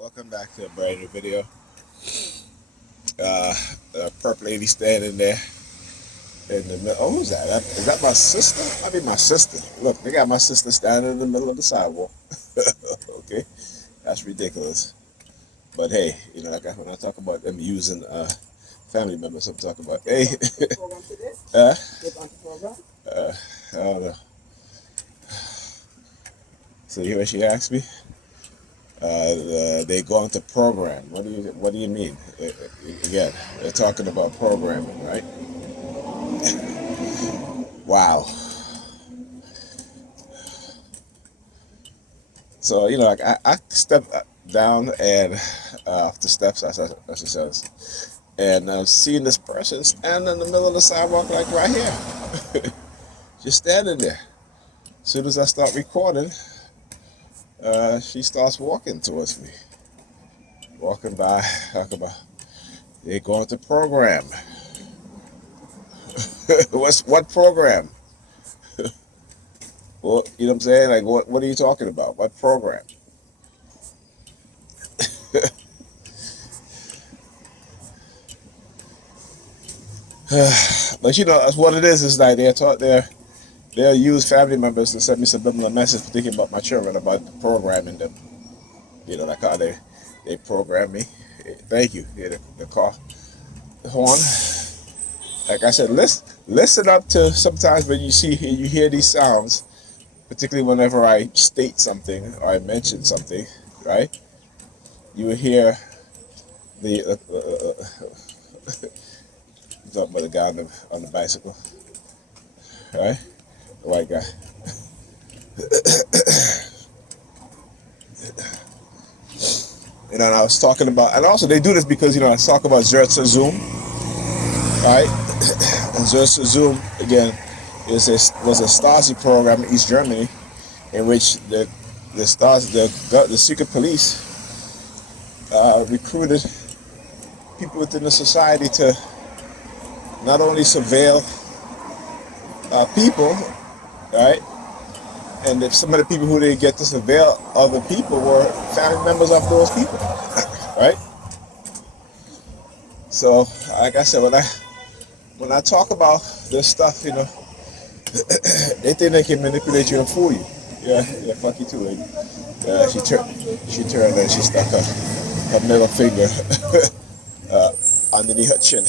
Welcome back to a brand new video. The purple lady standing there in the middle. Oh, who's that? Is that my sister? I mean, my sister. Look, they got my sister standing in the middle of the sidewalk. Okay, that's ridiculous. But hey, like when I talk about them using family members, I'm talking about hey. uh, uh, I don't know. So you hear what she asked me? They go into program. What do you mean? Again, they're talking about programming, right? Wow. So like I step down and off the steps, as she says, and I'm seeing this person standing in the middle of the sidewalk, like right here, just standing there. As soon as I start recording, she starts walking towards me, walking by, talking about they going to program. What program? Well, you know what I'm saying? Like, what are you talking about? What program? But that's what it is like they'll use family members to send me subliminal message thinking about my children, about programming them. Like how they program me. Thank you. Yeah, the car, the horn. Like I said, listen up to sometimes when you hear these sounds, particularly whenever I state something or I mention something, right? You will hear the talking about the guy on the bicycle, right? The white guy. And I was talking about, and also they do this because I talk about Zerza Zoom, right? And Zerza Zoom again was a Stasi program in East Germany, in which the secret police recruited people within the society to not only surveil people, right? And if some of the people who they get to surveil other people were family members of those people, right? So, like I said, when I talk about this stuff, they think they can manipulate you and fool you. Yeah, fuck you too, lady. She turned and she stuck her middle finger underneath her chin.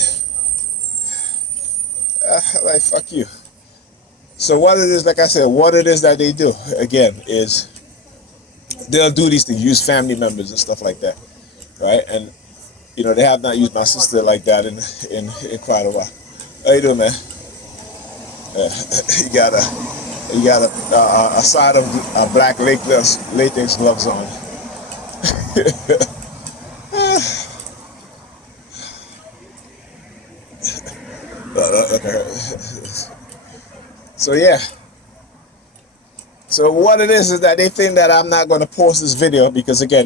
Like, fuck you. So what it is, like I said, what it is that they do, again, is they'll do these things, use family members and stuff like that, right? And, they have not used my sister like that in quite a while. How you doing, man? You got a side of black latex gloves on. Okay. So yeah. So what it is that they think that I'm not going to post this video because again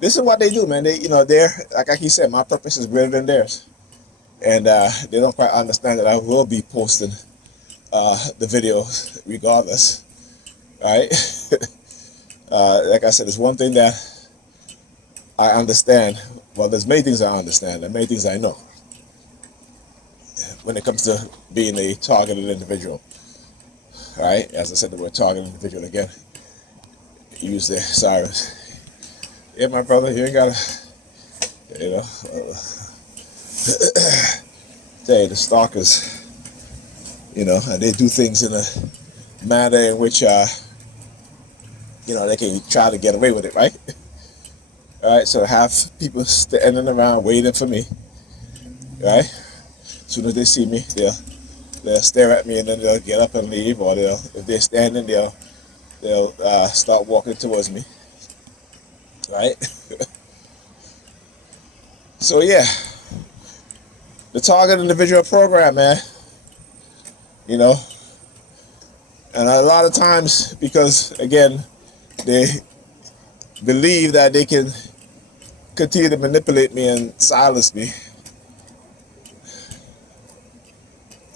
this is what they do, man. They're like I said, my purpose is greater than theirs, and they don't quite understand that I will be posting the video regardless, right? Like I said, there's one thing that I understand. Well, there's many things I understand and many things I know when it comes to being a targeted individual, right? As I said, the word targeted individual again. Use the sirens. Yeah, my brother, you ain't gotta, tell you, the stalkers, and they do things in a manner in which, they can try to get away with it, right? All right, so have people standing around waiting for me, right? As soon as they see me, they'll stare at me and then they'll get up and leave, or if they're standing, they'll start walking towards me, right? So yeah, the target individual program, man. And a lot of times, because again, they believe that they can continue to manipulate me and silence me,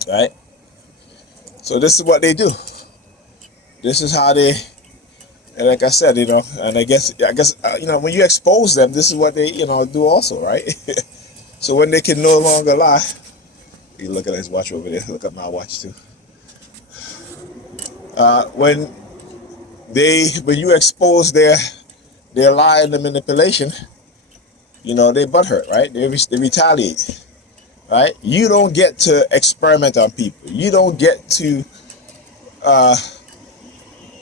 right? So this is what they do. This is how they And like I said, and I guess, when you expose them, this is what they, do also, right? So when they can no longer lie, you look at his watch over there, look at my watch too. When you expose their lie and the manipulation, they butthurt, right? They retaliate, right? You don't get to experiment on people. You don't get to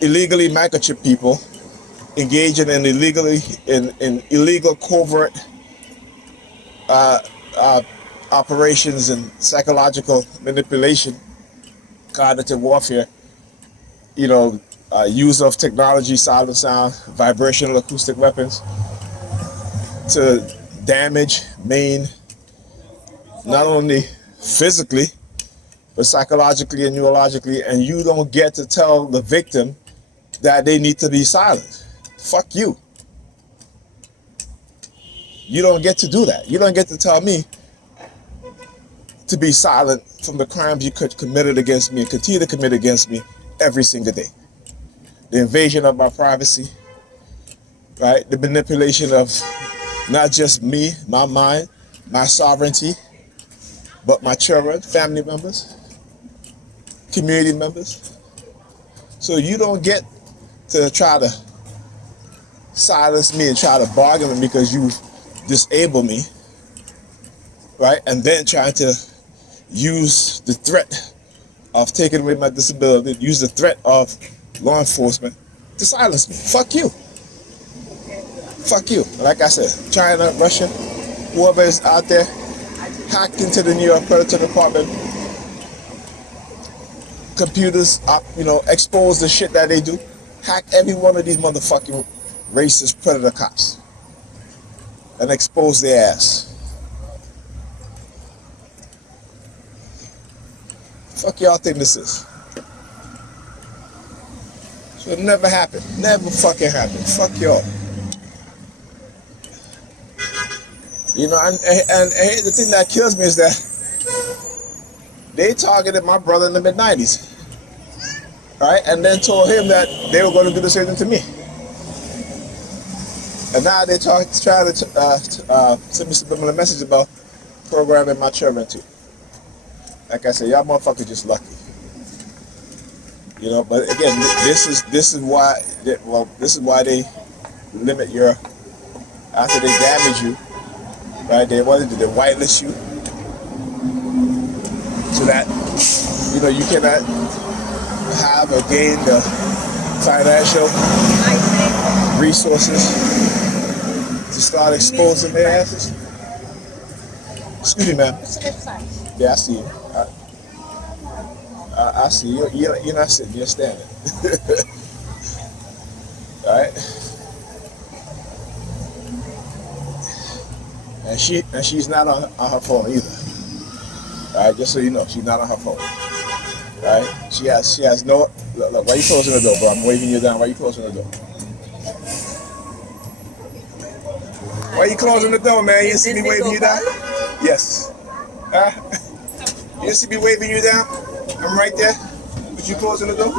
illegally microchip people, engaging in illegal covert operations and psychological manipulation, cognitive warfare, use of technology, silent sound, vibrational acoustic weapons to damage, maim, not only physically, but psychologically and neurologically, and you don't get to tell the victim that they need to be silent. Fuck you. You don't get to do that. You don't get to tell me to be silent from the crimes you committed against me and continue to commit against me every single day. The invasion of my privacy, right? The manipulation of not just me, my mind, my sovereignty, but my children, family members, community members. So you don't get to try to silence me and try to bargain with me because you disable me, right? And then trying to use the threat of taking away my disability, use the threat of law enforcement to silence me. Fuck you. Fuck you. Like I said, China, Russia, whoever is out there, hacked into the New York Predator Department computers, expose the shit that they do. Hack every one of these motherfucking racist predator cops and expose their ass. Fuck y'all think this is? So it never happened. Never fucking happened. Fuck y'all. And the thing that kills me is that they targeted my brother in the mid-90s. Right? And then told him that they were going to do the same thing to me. And now they try to send me subliminal message about programming my children too. Like I said, y'all motherfuckers just lucky. But again, this is why they limit your, after they damage you, right? They wanted to whitelist you so that you cannot have or gain the financial resources to start exposing their asses. Excuse me, ma'am. Yeah, I see you. I see you. You're not sitting. You're standing. All right. And she's not on her phone either. All right. Just so you know, she's not on her phone. All right. She has no. Look, why are you closing the door, bro? I'm waving you down. Why are you closing the door? Why are you closing the door, man? You see me waving you down? Yes. You see me waving you down? I'm right there. But you closing the door?